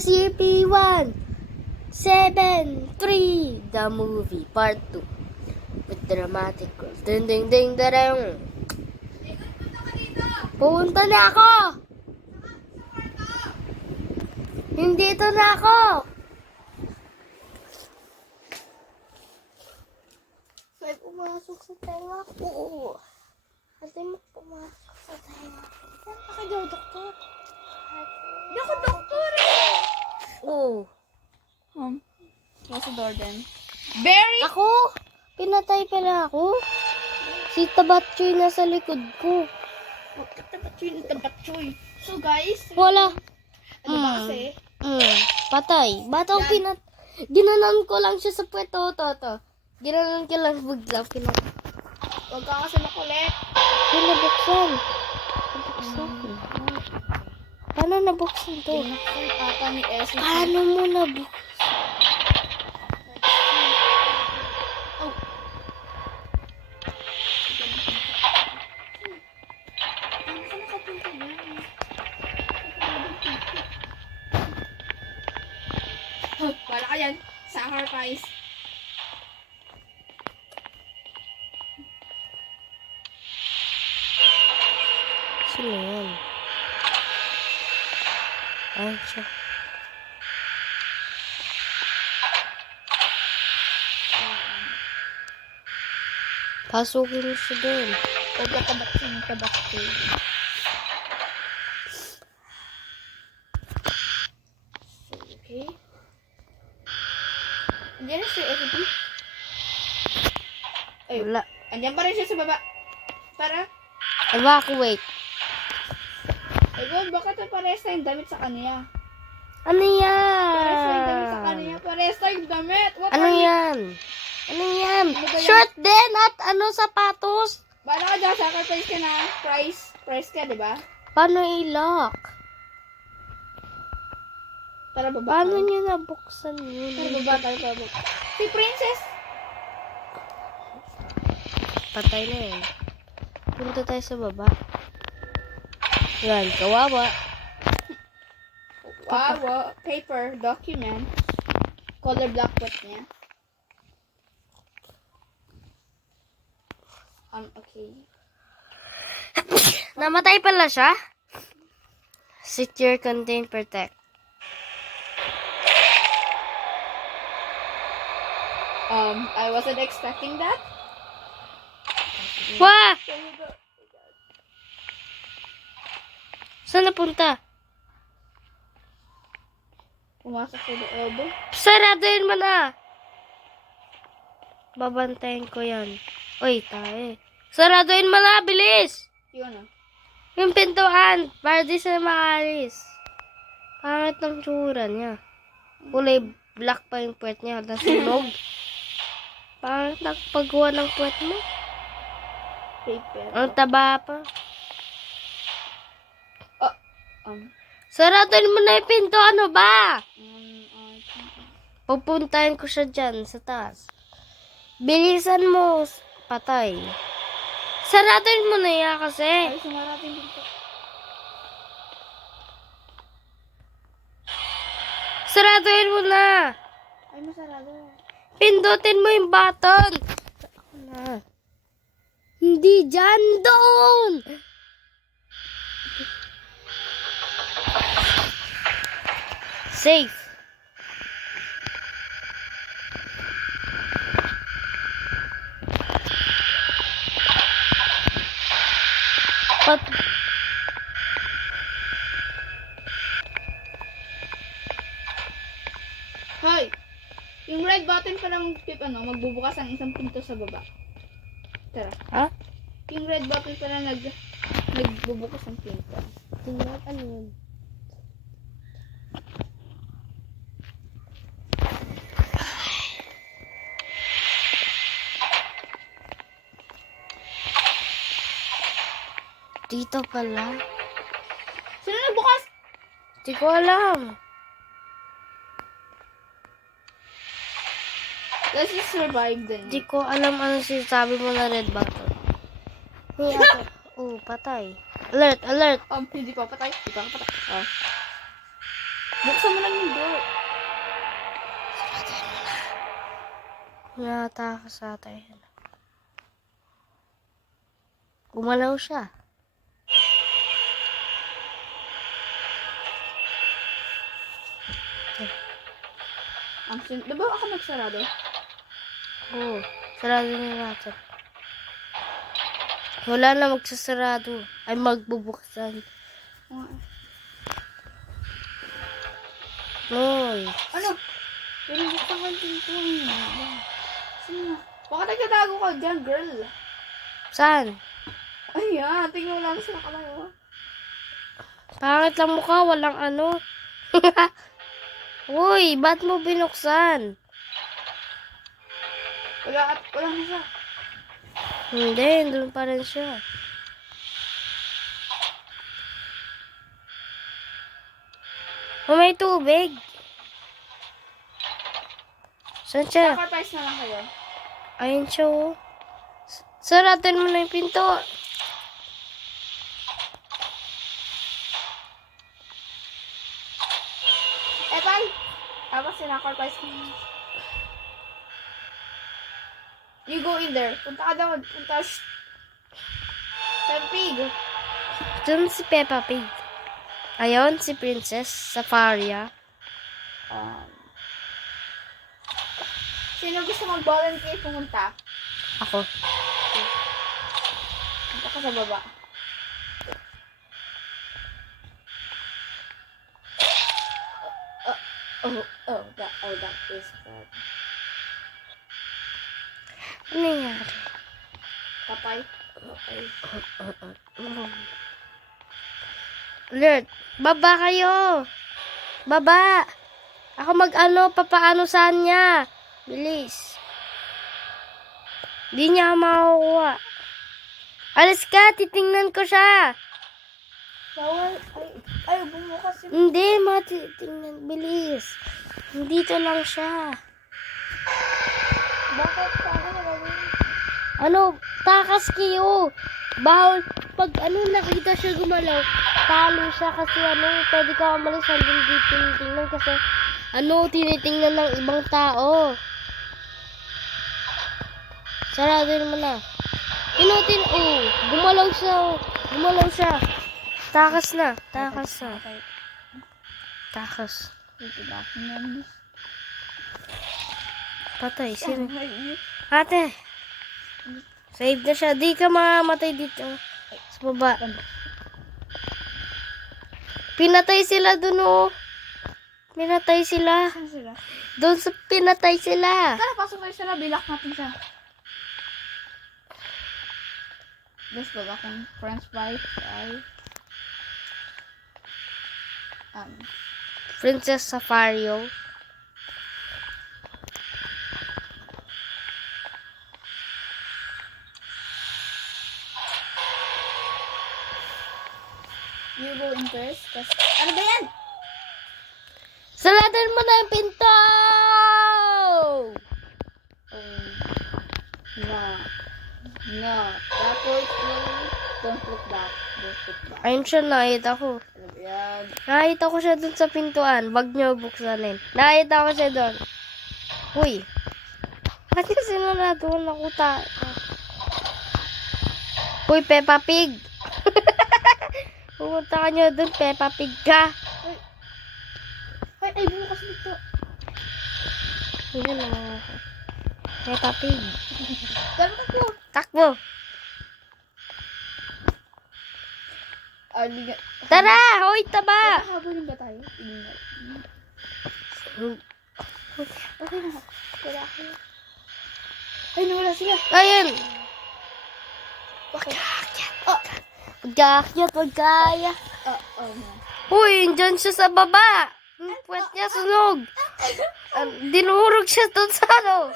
SCP-1 7-3 The Movie Part 2 with dramatic roll. Ding ding ding darang. Pupunta na ako! Hindi ito na ako! May pumasok sa tenga ko. Ate mo pumasok sa tenga ko. Saan ka kayo, doktor? Hindi ako doktor eh! Oo. Close the door then. Very! Ako? Pinatay pala ako? Si Tabatchoy nasa likod ko. Tabatchoy. So guys, Wala. ano ba kasi? Patay. Ba't ako ginanon ko lang siya sa puwet. To. Ginanon ko lang bigla. Huwag ka kasi makulit. Yung nabuksan. Paano nabuksan to? Binaksan ata ni Essie. Paano mo nabuksan? Oh. Saan ka nakapunta yan? Wala ka yan. Sacrifice. Sino yan? Ay, siya. Pasukin mo siya doon. Huwag ka tabatchoy. Okay. Andiyan na si Essie. Ay, Wala. andiyan pa rin siya sa baba. Para? Evacuate. Ay, God, baka ito pares tayong damit sa kanya. Ano Pares tayong damit sa yan? kanya. Pares tayong damit. What Ano are you? yan? Ano yan? Ano ba yan? Short din at sapatos. Bala ka dyan, sacrifice ka na. Price ka, di ba? Paano i-lock? Tara, baba. Paano niya nabuksan Tara, yun? baba. Si Princess. Patay na yun. Punta tayo sa baba. Yan, kawawa. Wow, paper, document. Color block pot niya. Okay. Namatay pala siya? Secure, contain, protect. I wasn't expecting that. Wah! Saan napunta? Pumasok sa loob. Saraduin mo na! Babantayin ko yan. Uy, tayo. Saraduin mo na, bilis! Yun ah. Yung pintuan, para di sila makaalis. Pangit ng tsura niya. Kulay black pa yung puwet niya. Nasunog. Pangit ng paggawa ng puwet mo. Paper. Ang taba pa. Saraduin mo na yung pinto. Ano ba? Pupuntahin ko siya dyan sa taas. Bilisan mo. Patay. Saraduin mo na yan kasi. Ay, sumarating dito. Saraduin mo na. Ay, masarado. Pindutin mo yung button. Ako na. Hindi dyan. Doon. Safe. Hoy! Yung red button pa lang, magbubukas ang isang pinto sa baba. Tara. Ha? Yung red button pa lang nagbubukas ang pinto. Tingnan, ano yun? Dito pala. Sino nagbukas? Hindi ko alam. Let's just survive then. Hindi ko alam ano sinasabi mo na red button. Hey, ako. Oh, patay. Alert, alert. Hindi pa patay. Hindi pa patay. Buksan mo lang yung door. Natakas ata yan. Gumalaw siya. Diba ako nagsarado? Oo. Sarado na natin. Wala na magsasarado. Ay magbubuksan. Noy. Ano? Pinibuksan ko yung pinto. Sino? Baka nagtatago ka dyan, girl. Saan? Ayan, tingnan mo lang sa nakalayo. Pangit lang mukha. Walang ano. Uy, ba't mo binuksan? Wala na siya. Hindi, doon pa rin siya. Oh, may tubig. Saan siya? Sacrifice na lang kayo. Ayun siya, oh. Saratin mo na yung pinto. Bye! Tapos sinacrifice ko na. You go in there. Punta ka doon. Punta. Shh. Pig. Doon si Peppa Pig. Ayun, si Princess Safaria. Sino gusto mag-volunteer pumunta? Ako. Punta ka sa baba. That is bad. Ano nangyari? Patay. Alert! Baba kayo! Baba! Ako mag-ano, papaano saan niya? Bilis. Di niya ako makukuha. Alis ka, titingnan ko siya. Bawal. Ay, bumukas yung... Hindi, matitingnan. Bilis. Dito lang siya. Bakit? Paano na gawin? Ano, takas kayo. Bawal, pag ano nakita siya gumalaw, talo siya kasi ano, pwede ka umalis hanggang dito tinitingnan kasi ano, tinitingnan ng ibang tao. Sarado naman na. Pinutin, oh, gumalaw siya, oh. Gumalaw siya. Takas na, takas na. Takas. Patay, sino? Ate, save na siya. Di ka mamamatay dito. Sa baba. Pinatay sila dun, oh. Pinatay sila. Saan sila? Doon sa pinatay sila. Tara, pasok tayo sila. Bilak natin siya. Gusto ba akong french fries? Princess Safario. You go in first. Ano ba yan? Salatan mo na yung pinto! No. Tapos, don't look back. Ayun siya, nakita ko. Ano ba yan? Nakita ko siya dun sa pintuan. Wag niyo buksanin. Nakita ko siya dun. Uy. Bakit yung sinarado ako Uy, Peppa Pig. Pumunta ka niyo dun, Peppa Pig ka. Ay, bumukas dito. Ayun na. Peppa Pig. Tara, takbo. Takbo. Liga. Tara! Hoy, taba! Habulin ba tayo? Okay na. Wala ako. Ay, nawala sila. Ayun! Okay. Pagkakyat, pagkaya. No. Uy, andyan siya sa baba. Yung puwet niya sunog. Dinurog siya doon sa ano.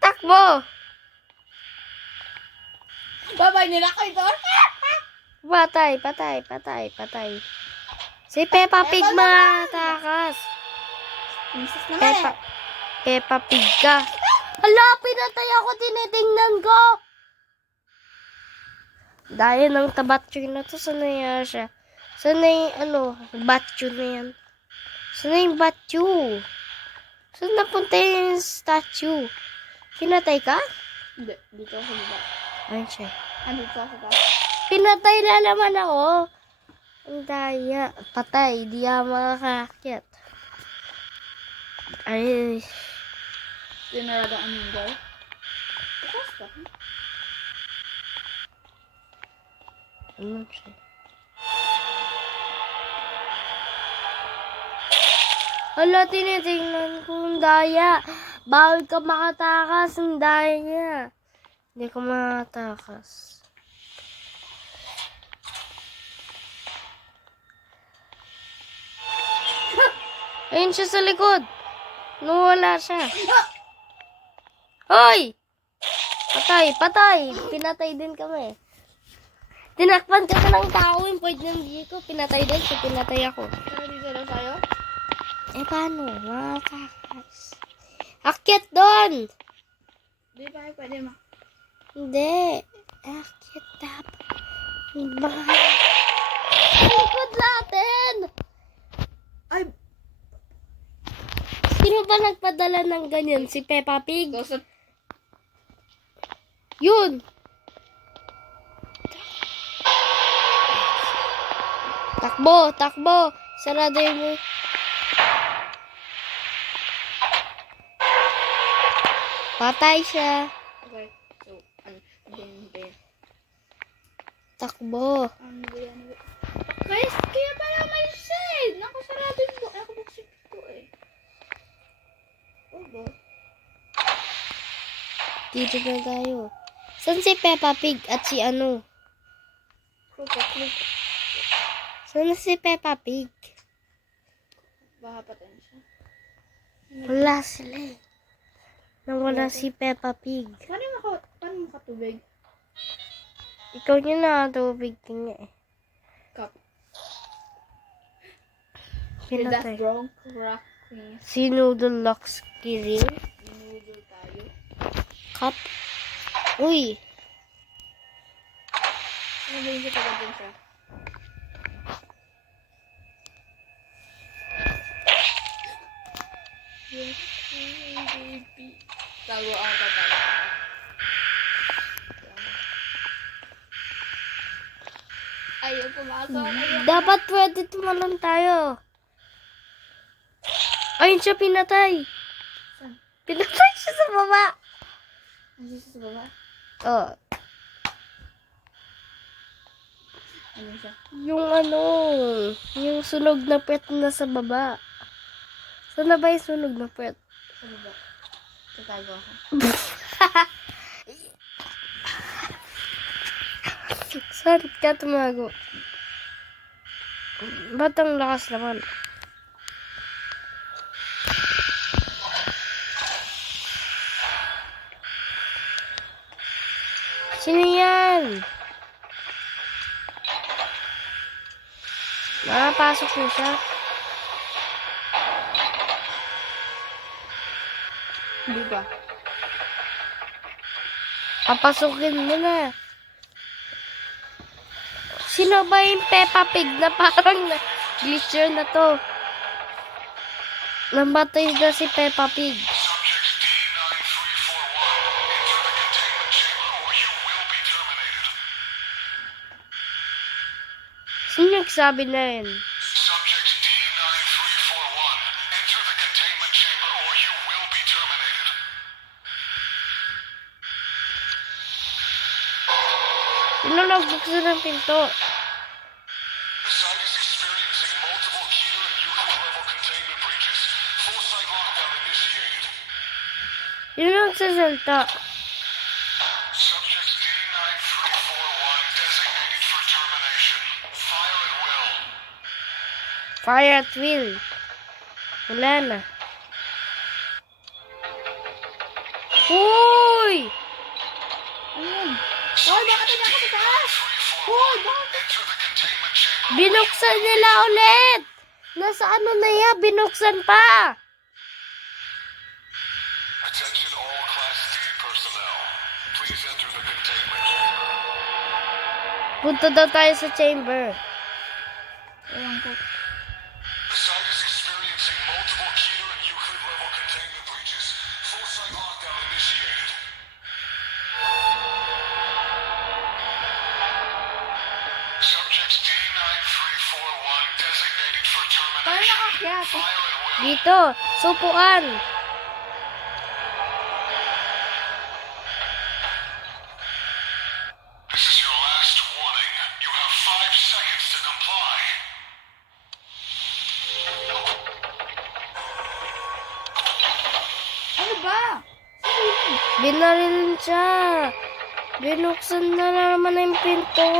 Takbo. Babay nila kayo doon. Patay, patay, patay, patay. Si Peppa Pig matakas. Misis naman Peppa, Peppa Pig ka. Hala, pinatay ako, tinitingnan ko. Dahil ng tabatchoy na to, saan nangyari siya? Saan na yung, batyo na yan? Saan na yung batyo? Saan napunta yung statue? Pinatay ka? Hindi, dito ako sa baba. Ayun siya. Andito ako sa taas. Pinatay na naman ako. Ang daya. Patay. Di ako makakakyat. Ay. Tinarado ang window. Bukas ka. Ano siya? Hala, tinitingnan ko ang daya. Bawal ka makatakas ang daya niya. Hindi ko makatakas. Ayun siya sa likod. Nawala siya. Hoy! Patay, patay. Pinatay din kami. Tinakpan ka ng tao yung point ng Giko. Pinatay din siya, pinatay ako. Pero dito lang tayo? Eh, paano? Makatakas. Akyat doon! Di ba kayo pwede ma? Hindi. Akyat dapat. Baka. Likod natin! Ay! Sino ba nagpadala ng ganyan? Si Peppa Pig? Ghost. Yun! Takbo! Takbo! Sarado mo. Patay siya. Okay. So, hindi. Takbo. Ano ba yan? Kaya pala umalis siya eh. Naku, sarado yung ako buksin ko eh. Oh, Dito na tayo. Saan si Peppa Pig at si ano? Click. Saan na si Peppa Pig? Baka patayin siya. Wala sila eh. Nawala si Peppa Pig. Paano makatubig? Ikaw niya nakatubig niya eh. Cup. Pinatay. That's wrong. Cracking. Si Noodle Locks Kirin. Noodle tayo. Cup. Uy. Ano ba yung kitagal din siya? Yes, baby. Tago ako tayo. Ayaw pumasok. Dapat pwede tumalon tayo. Ayun siya, pinatay. Saan? Pinatay siya sa baba. Ano siya sa baba? Oh. Ano siya? Yung sunog na pet na sa baba. Saan na ba yung sunog na pet? Sa baba. Tatago ako. Saan ka tumago? Ba't ang lakas naman? Sino yan? Nakapasok na siya. Hindi ba? Papasukin mo na. Sino ba yung Peppa Pig na parang glitcher na to? Namatay na si Peppa Pig. Sino nagsabi na yun? Subject D9341, enter the containment chamber or you will be terminated. Sino nagbuksan ng pinto? The site is experiencing multiple Keter and Euclid level containment breaches. Full site lockdown initiated. Sino nagsasalta? Subject D9341 designated for termination. Fire at will. Fire at will. Wala na. Uy! Ano yun? Hoy, bakit na ako sa taas? Hoy, bakit? Enter the containment chamber. Binuksan nila ulit! Nasa ano na yan? Binuksan pa! Attention all Class D personnel. Please enter the containment chamber. Punta daw tayo sa chamber. Ewan ko. The site is experiencing multiple Keter and Euclid level containment breaches. Full site lockdown initiated. Subjects D9341 designated for Paano termination. nakakyat? Fire at will. Dito, supuan. This is your last warning. You have 5 seconds to comply. Ano ba? Sino? Binaril siya. Binuksan na naman yung pinto.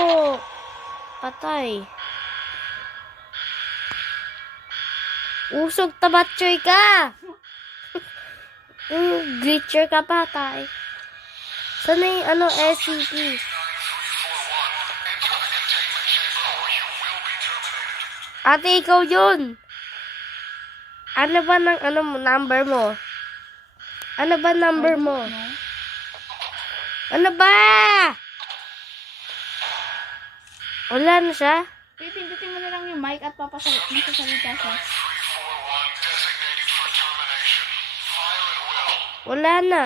Patay. Usog tabatsoy ka. Glitcher ka patay. Saan na yung SCP? 9341. Enter the containment chamber or you will be terminated. Ate, ikaw yun. Ano ba ng number mo? Ano ba number mo? No? Ano ba? Wala na siya? Pipindutin mo na lang yung mic at masasalita siya. 9341 designated for termination. Fire at will. Wala na.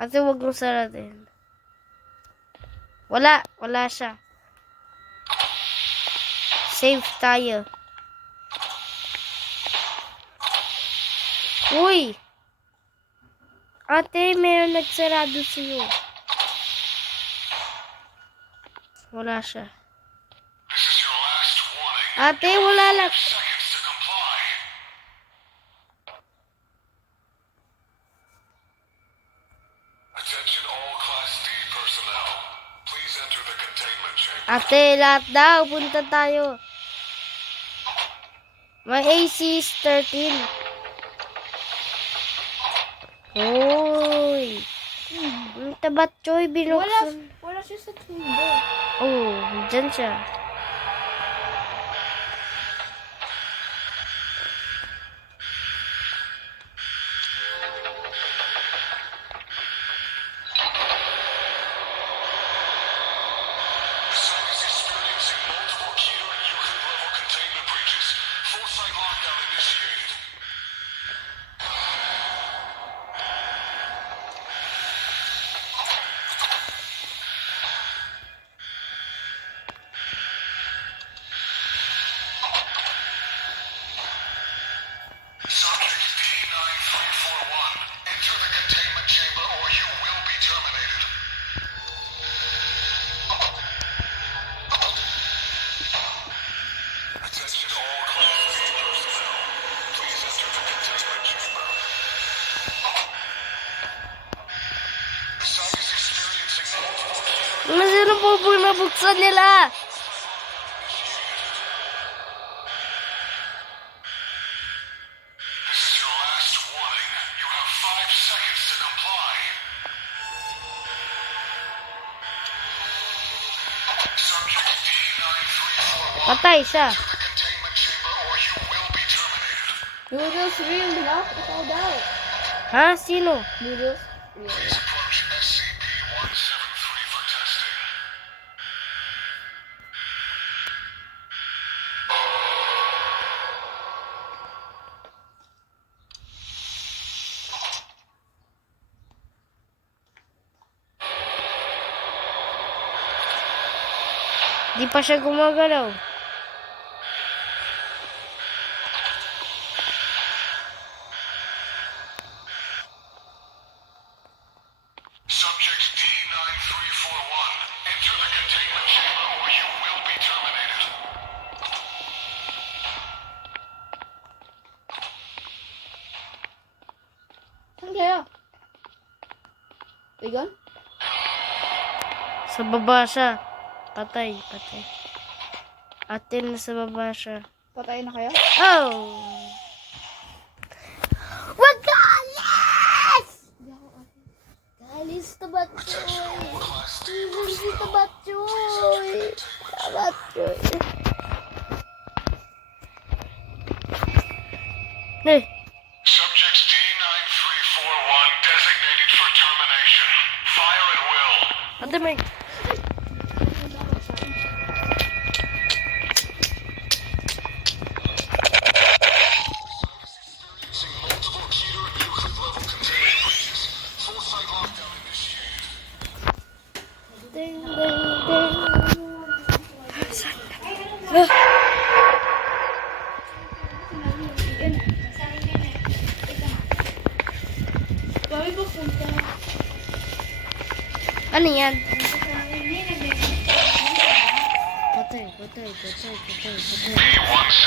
Ate, huwag mong saratin. Wala siya. Save tayo. Uy! Ate, mayroon nagsarado sa'yo. Wala siya. This is your last warning. Ate, wala lang. Seconds to comply. Attention all Class D personnel. Please enter the containment chamber. Ate, lahat daw. Punta tayo. May AC is 13. Hoy. Ang tabatsoy, binuksan. Wala siya sa chamber. Oh, dyan siya. The site is experiencing multiple Keter and Euclid level containment breaches. Full site lockdown initiated. Subject D9341. Enter the containment chamber or you will be terminated. Attention all Class D personnel. Please enter the containment chamber. The site is experiencing multiple Keter. Sino po nabuksan nila? This is your last warning. You have 5 seconds to comply. Subject D9341. Patay siya. Enter the containment chamber or you will be terminated. Noodles real block? Ikaw daw. Ha? Sino? Noodles real Please approach SCP-173 for testing. Di pa siya gumagalaw. Subject D9341. Enter the containment chamber or you will be terminated. Saan kayo? Ligon? Sa baba siya. Patay. Ate, nasa baba siya. Patay na kayo? Oh! Wag ka alis! Alis, tabatsoy! Class D Alis, tabatsoy! Tabatsoy! Eh, Subjects D9341 designated for termination. Fire at will. ate, may... punta. Ano yan? Hindi, nag-message ka. Patay. Watch